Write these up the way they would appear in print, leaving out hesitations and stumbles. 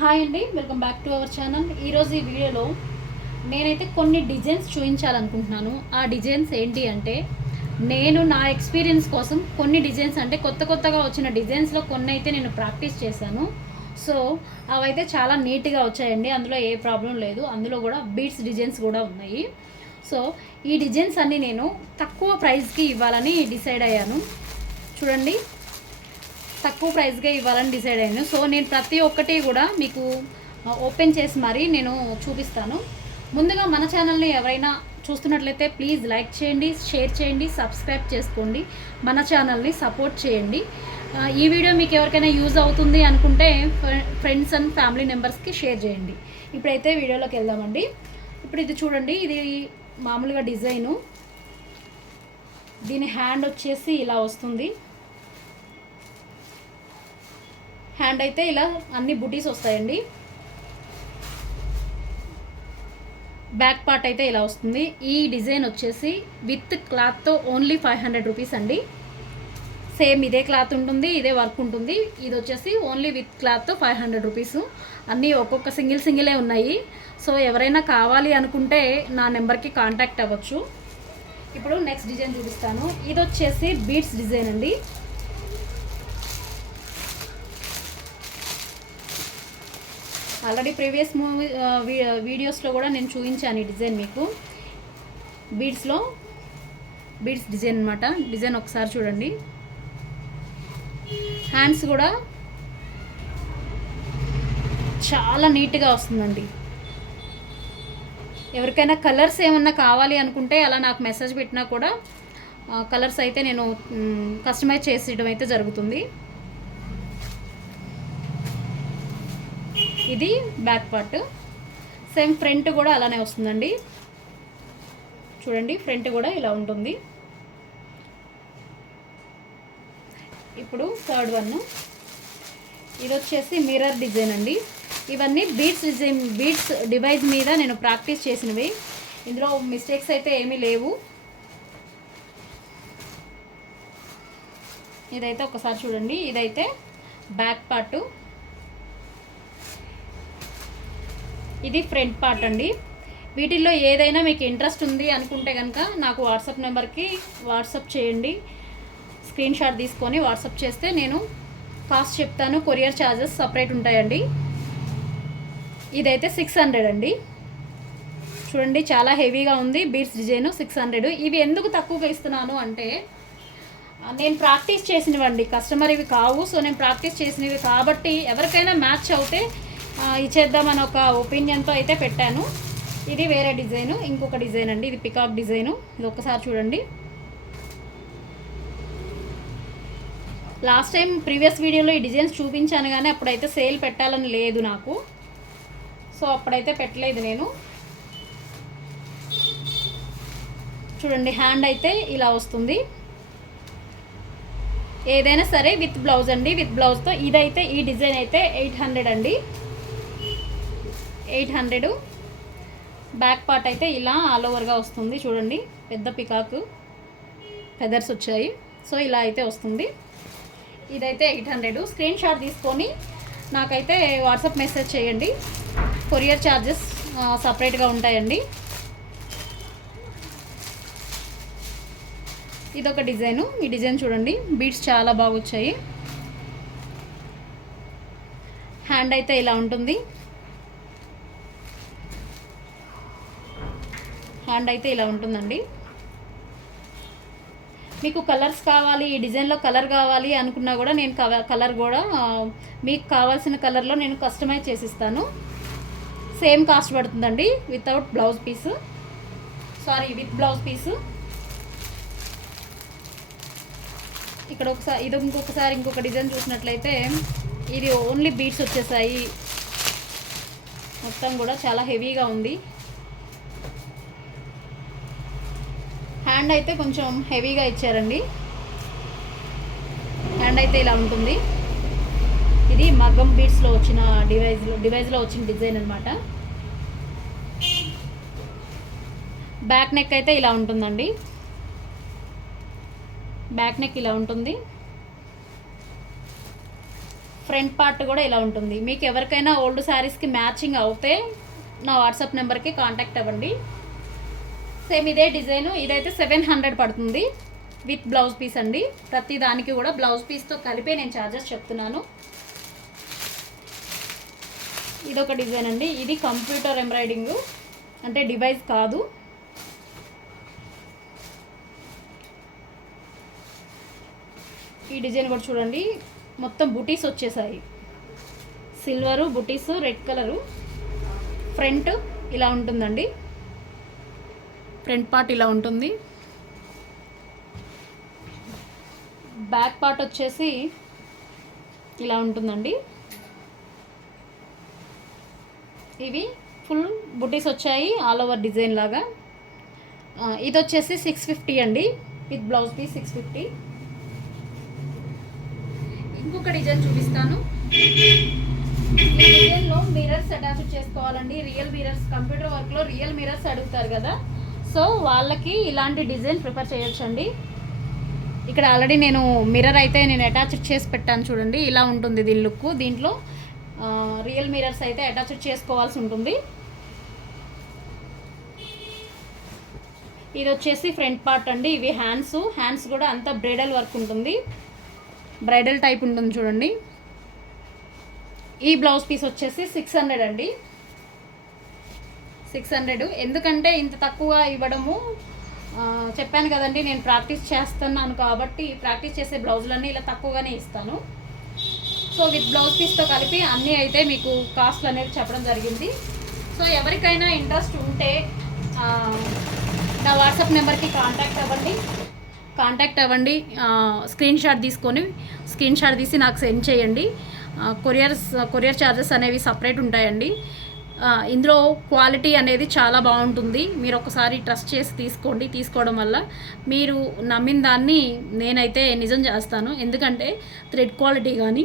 Hi అండి, welcome back to our channel. ఈరోజు ఈ వీడియోలో నేనైతే కొన్ని డిజైన్స్ చూపించాలనుకుంటున్నాను. ఆ డిజైన్స్ ఏంటి అంటే, నేను నా ఎక్స్పీరియన్స్ కోసం కొన్ని డిజైన్స్ అంటే కొత్తగా వచ్చిన డిజైన్స్లో కొన్ని అయితే నేను ప్రాక్టీస్ చేశాను. సో అవైతే చాలా నీట్గా వచ్చాయండి. అందులో ఏ ప్రాబ్లం లేదు. అందులో కూడా బీడ్స్ డిజైన్స్ కూడా ఉన్నాయి. సో ఈ డిజైన్స్ అన్నీ నేను తక్కువ ప్రైస్కి ఇవ్వాలని డిసైడ్ అయ్యాను. చూడండి, తక్కువ ప్రైస్గా ఇవ్వాలని డిసైడ్ అయ్యాను. సో నేను ప్రతి ఒక్కటి కూడా మీకు ఓపెన్ చేసి మరీ నేను చూపిస్తాను. ముందుగా మన ఛానల్ని ఎవరైనా చూస్తున్నట్లయితే ప్లీజ్ లైక్ చేయండి, షేర్ చేయండి, సబ్స్క్రైబ్ చేసుకోండి, మన ఛానల్ని సపోర్ట్ చేయండి. ఈ వీడియో మీకు ఎవరికైనా యూజ్ అవుతుంది అనుకుంటే ఫ్రెండ్స్ అండ్ ఫ్యామిలీ మెంబర్స్కి షేర్ చేయండి. ఇప్పుడైతే వీడియోలోకి వెళ్దామండి. ఇప్పుడు ఇది చూడండి, ఇది మామూలుగా డిజైను. దీని హ్యాండ్ వచ్చేసి ఇలా వస్తుంది. హ్యాండ్ అయితే ఇలా అన్ని బుటీస్ వస్తాయండి. బ్యాక్ పార్ట్ అయితే ఇలా వస్తుంది. ఈ డిజైన్ వచ్చేసి విత్ క్లాత్తో ఓన్లీ 500 రూపీస్ అండి. సేమ్ ఇదే క్లాత్ ఉంటుంది, ఇదే వర్క్ ఉంటుంది. ఇది వచ్చేసి ఓన్లీ విత్ క్లాత్తో 500 రూపీస్. అన్నీ ఒక్కొక్క సింగిలే ఉన్నాయి. సో ఎవరైనా కావాలి అనుకుంటే నా నెంబర్కి కాంటాక్ట్ అవ్వచ్చు. ఇప్పుడు నెక్స్ట్ డిజైన్ చూపిస్తాను. ఇది వచ్చేసి బీడ్స్ డిజైన్ అండి. ఆల్రెడీ ప్రీవియస్ వీడియోస్లో కూడా నేను చూపించాను ఈ డిజైన్ మీకు. బీడ్స్ డిజైన్ అనమాట. డిజైన్ ఒకసారి చూడండి. హ్యాండ్స్ కూడా చాలా నీట్గా వస్తుందండి. ఎవరికైనా కలర్స్ ఏమన్నా కావాలి అనుకుంటే అలా నాకు మెసేజ్ పెట్టినా కూడా కలర్స్ అయితే నేను కస్టమైజ్ చేసేయడం అయితే జరుగుతుంది. ఇది బ్యాక్ పార్ట్. సేమ్ ఫ్రంట్ కూడా అలానే వస్తుందండి. చూడండి, ఫ్రంట్ కూడా ఇలా ఉంటుంది. ఇప్పుడు థర్డ్ వన్. ఇది వచ్చేసి మిర్రర్ డిజైన్ అండి. ఇవన్నీ బీడ్స్ డివైస్ మీద నేను ప్రాక్టీస్ చేసినవి. ఇందులో మిస్టేక్స్ అయితే ఏమీ లేవు. ఇదైతే ఒకసారి చూడండి. ఇదైతే బ్యాక్ పార్ట్, ఇది ఫ్రంట్ పార్ట్ అండి. వీటిల్లో ఏదైనా మీకు ఇంట్రెస్ట్ ఉంది అనుకుంటే కనుక నాకు వాట్సాప్ నెంబర్కి వాట్సాప్ చేయండి. స్క్రీన్ షాట్ తీసుకొని వాట్సాప్ చేస్తే నేను కాస్ట్ చెప్తాను. కొరియర్ ఛార్జెస్ సపరేట్ ఉంటాయండి. ఇదైతే 600 అండి. చూడండి, చాలా హెవీగా ఉంది. Beads design 600. ఇవి ఎందుకు తక్కువగా ఇస్తున్నాను అంటే, నేను ప్రాక్టీస్ చేసినవండి, కస్టమర్ ఇవి కావు. సో నేను ప్రాక్టీస్ చేసినవి కాబట్టి ఎవరికైనా మ్యాచ్ అవుతే ఇచ్చేద్దామని ఒక ఒపీనియన్తో అయితే పెట్టాను. ఇది వేరే డిజైను, ఇంకొక డిజైన్ అండి. ఇది పికాక్ డిజైను. ఇది ఒక్కసారి చూడండి. లాస్ట్ టైం ప్రీవియస్ వీడియోలో ఈ డిజైన్స్ చూపించాను, కానీ అప్పుడైతే సేల్ పెట్టాలని లేదు నాకు. సో అప్పుడైతే పెట్టలేదు నేను. చూడండి, హ్యాండ్ అయితే ఇలా వస్తుంది. ఏదైనా సరే విత్ బ్లౌజ్ అండి. విత్ బ్లౌజ్తో ఇదైతే ఈ డిజైన్ అయితే 800 అండి. 800. బ్యాక్ పార్ట్ అయితే ఇలా ఆల్ ఓవర్గా వస్తుంది. చూడండి, పెద్ద పికాక్ ఫెదర్స్ వచ్చాయి. సో ఇలా అయితే వస్తుంది. ఇదైతే 800. స్క్రీన్ షాట్ తీసుకొని నాకైతే వాట్సాప్ మెసేజ్ చేయండి. కొరియర్ ఛార్జెస్ సపరేట్గా ఉంటాయండి. ఇదొక డిజైను. ఈ డిజైన్ చూడండి, బీడ్స్ చాలా బాగా వచ్చాయి. హ్యాండ్ అయితే ఇలా ఉంటుంది. హ్యాండ్ అయితే ఇలా ఉంటుందండి. మీకు కలర్స్ కావాలి, ఈ డిజైన్లో కలర్ కావాలి అనుకున్నా కూడా నేను కలర్ కూడా మీకు కావాల్సిన కలర్లో నేను కస్టమైజ్ చేసిస్తాను. సేమ్ కాస్ట్ పడుతుందండి with blouse piece. With blouse piece. ఇక్కడ ఒకసారి ఇంకొక డిజైన్ చూసినట్లయితే ఇది ఓన్లీ బీడ్స్ వచ్చేసాయి. మొత్తం కూడా చాలా హెవీగా ఉంది. హ్యాండ్ అయితే కొంచెం హెవీగా ఇచ్చారండి. హ్యాండ్ అయితే ఇలా ఉంటుంది. ఇది మగ్గం బీడ్స్లో వచ్చిన డివైజ్లో వచ్చిన డిజైన్ అనమాట. బ్యాక్ నెక్ అయితే ఇలా ఉంటుందండి. బ్యాక్ నెక్ ఇలా ఉంటుంది. ఫ్రంట్ పార్ట్ కూడా ఇలా ఉంటుంది. మీకు ఎవరికైనా ఓల్డ్ శారీస్కి మ్యాచింగ్ అవుతే నా వాట్సాప్ నెంబర్కి కాంటాక్ట్ అవ్వండి. సేమ్ ఇదే డిజైను, ఇదైతే 700 పడుతుంది విత్ బ్లౌజ్ పీస్ అండి. ప్రతి దానికి కూడా బ్లౌజ్ పీస్తో కలిపే నేను ఛార్జెస్ చెప్తున్నాను. ఇదొక డిజైన్ అండి, ఇది కంప్యూటర్ ఎంబ్రాయిడింగ్ అంటే డివైస్ కాదు. ఈ డిజైన్ కూడా చూడండి, మొత్తం బుటీస్ వచ్చేసాయి. సిల్వరు బుటీస్, రెడ్ కలరు. ఫ్రంట్ ఇలా ఉంటుందండి, ఫ్రంట్ పార్ట్ ఇలా ఉంటుంది. బ్యాక్ పార్ట్ వచ్చేసి ఇలా ఉంటుందండి. ఇవి ఫుల్ బుటీస్ వచ్చాయి ఆల్ ఓవర్ డిజైన్ లాగా. ఇది వచ్చేసి 650 అండి విత్ బ్లౌజ్ పీస్ 650. ఇంకొక డిజైన్ చూపిస్తాను. ఈ డిజైన్లో మిర్రర్స్ అటాచ్ చేసుకోవాలండి. రియల్ మిర్రర్స్, కంప్యూటర్ వర్క్లో రియల్ మిర్రర్స్ అడుగుతారు కదా, సో వాళ్ళకి ఇలాంటి డిజైన్ ప్రిఫర్ చేయొచ్చండి. ఇక్కడ ఆల్రెడీ నేను మిర్రర్ అయితే నేను అటాచ్ చేసి పెట్టాను చూడండి, ఇలా ఉంటుంది దీని లుక్. దీంట్లో రియల్ మిర్రర్స్ అయితే అటాచ్ చేసుకోవాల్సి ఉంటుంది. ఇది వచ్చేసి ఫ్రంట్ పార్ట్ అండి. ఇవి హ్యాండ్స్ కూడా అంతా బ్రైడల్ వర్క్ ఉంటుంది, బ్రైడల్ టైప్ ఉంటుంది చూడండి. ఈ బ్లౌజ్ పీస్ వచ్చేసి 600 అండి, 600. ఎందుకంటే ఇంత తక్కువ ఇవ్వడము, చెప్పాను కదండి నేను ప్రాక్టీస్ చేస్తున్నాను కాబట్టి ప్రాక్టీస్ చేసే బ్లౌజులన్నీ ఇలా తక్కువగానే ఇస్తాను. సో విత్ బ్లౌజ్ పీస్తో కలిపి అన్నీ అయితే మీకు కాస్ట్లు అనేది చెప్పడం జరిగింది. సో ఎవరికైనా ఇంట్రెస్ట్ ఉంటే నా వాట్సాప్ నెంబర్కి కాంటాక్ట్ అవ్వండి. స్క్రీన్ షాట్ తీసి నాకు సెండ్ చేయండి. కొరియర్ ఛార్జెస్ అనేవి సపరేట్ ఉంటాయండి. ఇందులో క్వాలిటీ అనేది చాలా బాగుంటుంది. మీరు ఒకసారి ట్రస్ట్ చేసి తీసుకోవడం వల్ల మీరు నమ్మిన దాన్ని నేనైతే నిజం చేస్తాను. ఎందుకంటే థ్రెడ్ క్వాలిటీ కానీ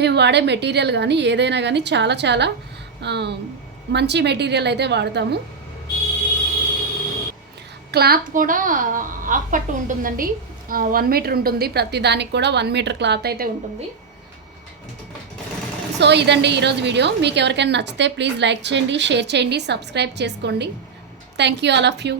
మేము వాడే మెటీరియల్ కానీ ఏదైనా కానీ చాలా చాలా మంచి మెటీరియల్ అయితే వాడతాము. క్లాత్ కూడా హాఫ్ పట్టు ఉంటుందండి, 1 మీటర్ ఉంటుంది. ప్రతి దానికి కూడా 1 మీటర్ క్లాత్ అయితే ఉంటుంది. సో ఇదండి ఈరోజు వీడియో. మీకు ఎవరికైనా నచ్చితే ప్లీజ్ లైక్ చేయండి, షేర్ చేయండి, సబ్స్క్రైబ్ చేసుకోండి. Thank you all of you.